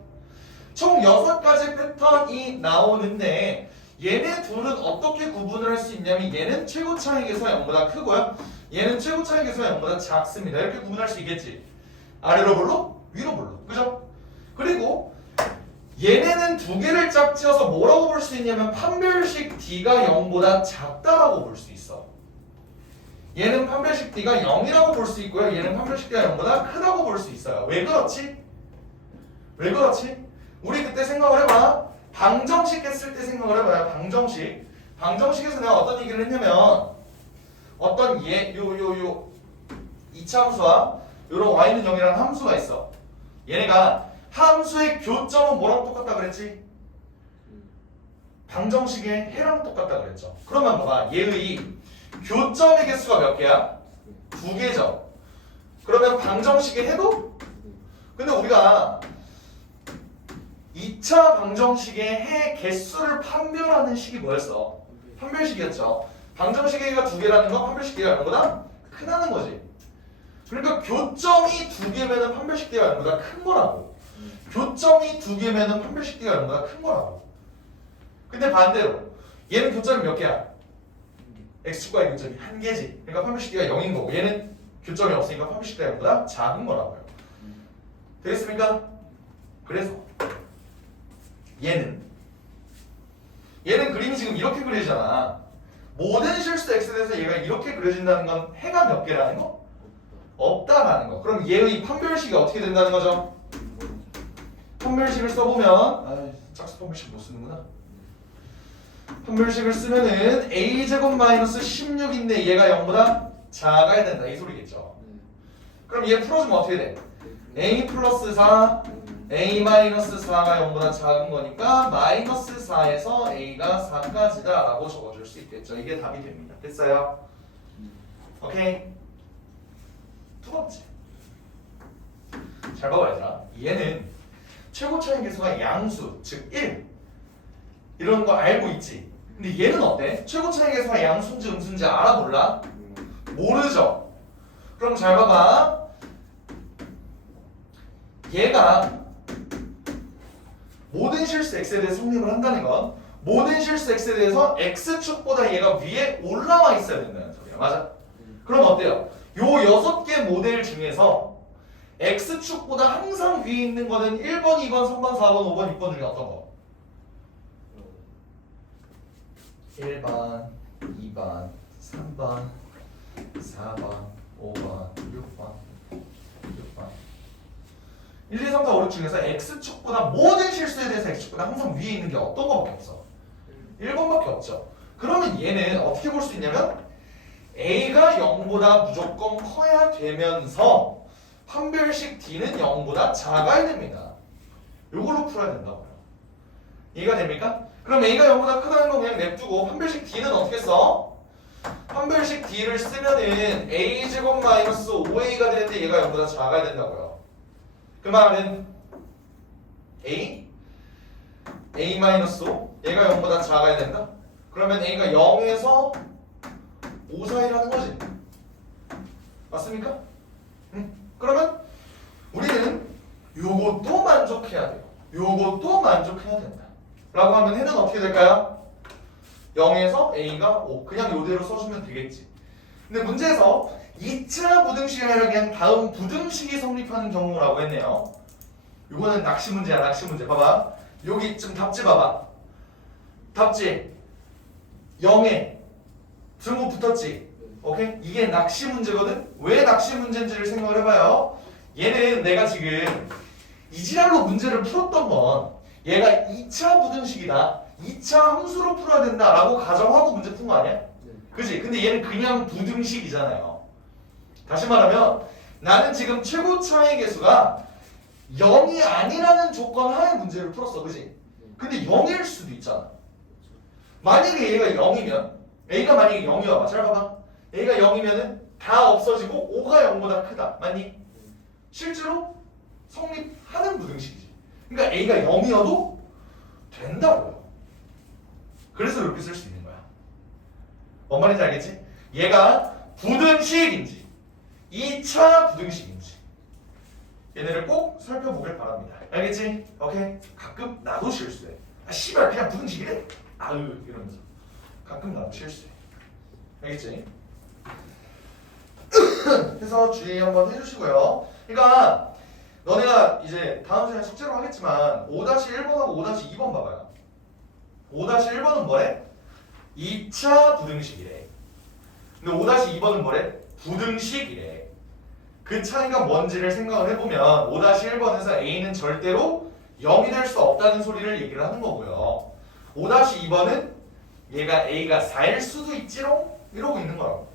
총 6가지 패턴이 나오는데 얘네 둘은 어떻게 구분을 할 수 있냐면 얘는 최고차의 개수가 0보다 크고요. 얘는 최고차의 개수가 0보다 작습니다. 이렇게 구분할 수 있겠지. 아래로 볼로, 위로 볼로. 그죠? 그리고 얘네는 두 개를 짝지어서 뭐라고 볼 수 있냐면 판별식 D가 0보다 작다라고 볼 수 있어. 얘는 판별식 D가 0이라고 볼 수 있고요. 얘는 판별식 D가 0보다 크다고 볼 수 있어요. 왜 그렇지? 왜 그렇지? 우리 그때 생각을 해봐. 방정식 했을 때 생각을 해봐요. 방정식. 방정식에서 내가 어떤 얘기를 했냐면 어떤 요 2차 함수와 요런 y는 0이라는 함수가 있어. 얘네가 함수의 교점은 뭐랑 똑같다 그랬지? 방정식의 해랑 똑같다 그랬죠. 그러면 봐봐. 얘의 교점의 개수가 몇 개야? 2개죠. 그러면 방정식의 해도? 근데 우리가 2차 방정식의 해 개수를 판별하는 식이 뭐였어? 판별식이었죠. 방정식의 해가 2개라는 건 판별식 D가 0보다 크다는 거지. 그러니까 교점이 2개면은 판별식 D가 0보다 큰 거라고. 교점이 2개면은 판별식 D가 0보다 큰 거라고. 근데 반대로 얘는 교점이 몇 개야? x축과의 교점이 1개지. 그러니까 판별식 D가 0인 거고 얘는 교점이 없으니까 판별식 D가 0보다 작은 거라고요. 되겠습니까? 그래서 얘는 그림이 지금 이렇게 그려지잖아. 모든 실수 x에 대해서 얘가 이렇게 그려진다는 건 해가 몇 개라는 거? 없다라는 거. 그럼 얘의 판별식이 어떻게 된다는 거죠? 판별식을 써보면 짝수 판별식 못 쓰는구나. 판별식을 쓰면은 a제곱 마이너스 16인데 얘가 0보다 작아야 된다 이 소리겠죠. 그럼 얘 풀어주면 어떻게 돼? a 플러스 4 a 마이너스 4가 0보다 작은 거니까 마이너스 4에서 a가 4까지다 라고 적어줄 수 있겠죠. 이게 답이 됩니다. 됐어요? 오케이. 두 번째. 잘 봐봐 얘들아. 얘는 최고차의 개수가 양수, 즉 1 이런 거 알고 있지. 근데 얘는 어때? 최고차의 개수가 양수인지 음수인지 알아 몰라? 모르죠. 그럼 잘 봐봐. 얘가 모든 실수 x에 대해 성립을 한다는 건 모든 실수 x에 대해서 x축보다 얘가 위에 올라와 있어야 된다는 소리야. 맞아? 그럼 어때요? 요 6개 모델 중에서 x축보다 항상 위에 있는 거는 1번, 2번, 3번, 4번, 5번, 6번 중에 어떤 거? 1번, 2번, 3번, 4번, 5번, 6번 1, 2, 3, 4, 5, 6 중에서 x축보다 모든 실수에 대해서 x축보다 항상 위에 있는 게 어떤 거밖에 없어? 1번밖에 없죠. 그러면 얘는 어떻게 볼 수 있냐면 a가 0보다 무조건 커야 되면서 판별식 d는 0보다 작아야 됩니다. 요걸로 풀어야 된다고요. 이해가 됩니까? 그럼 a가 0보다 크다는 거 그냥 냅두고 판별식 d는 어떻게 써? 판별식 d를 쓰면은 a제곱 마이너스 5a가 되는데 얘가 0보다 작아야 된다고요. 그 말은 a 마이너스 5 얘가 0보다 작아야 된다? 그러면 a가 0에서 5 사이라는 거지. 맞습니까? 그러면 우리는 요것도 만족해야 돼요. 요것도 만족해야 된다. 라고 하면 해는 어떻게 될까요? 0에서 a가 5 그냥 요대로 써주면 되겠지. 근데 문제에서 2차 부등식이 아니라 그냥 다음 부등식이 성립하는 경우라고 했네요. 이거는 낚시 문제야, 낚시 문제. 봐봐. 여기 좀 답지 봐봐. 답지 0에 등호 붙었지. 오케이? 이게 낚시 문제거든. 왜 낚시 문제인지를 생각을 해봐요. 얘는 내가 지금 이지랄로 문제를 풀었던 건 얘가 2차 부등식이다, 2차 함수로 풀어야 된다라고 가정하고 문제 푼 거 아니야? 그지? 근데 얘는 그냥 부등식이잖아요. 다시 말하면 나는 지금 최고차의 개수가 0이 아니라는 조건 하에 문제를 풀었어. 그지? 근데 0일 수도 있잖아. 만약에 얘가 0이면 A가 만약에 0이야. 잘 봐봐. A가 0이면은 다 없어지고 5가 0보다 크다. 맞니? 실제로 성립하는 부등식이지. 그러니까 A가 0이어도 된다고요. 그래서 이렇게 쓸 수 있는 거야. 뭔 말인지 알겠지? 얘가 부등식인지 2차 부등식인지 얘네를 꼭 살펴보길 바랍니다. 알겠지? 오케이? 가끔 나도 실수해. 아 씨발 그냥 부등식이래? 아유 이러면서 가끔 나도 실수해. 알겠지? 그래서 주의 한번 해주시고요. 그러니까 너네가 이제 다음 시간에 숙제로 하겠지만 5-1번하고 5-2번 봐봐요. 5-1번은 뭐래? 2차 부등식이래. 근데 5-2번은 뭐래? 부등식이래. 그 차이가 뭔지를 생각을 해보면 5-1번에서 A는 절대로 0이 될 수 없다는 소리를 얘기를 하는 거고요. 5-2번은 얘가 A가 4일 수도 있지롱? 이러고 있는 거라고.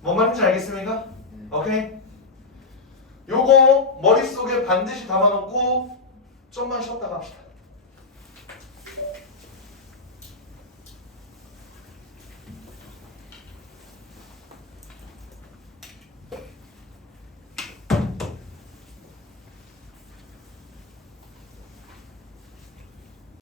뭔 말인지 알겠습니까? 오케이? 요거 머릿속에 반드시 담아놓고 좀만 쉬었다 갑시다.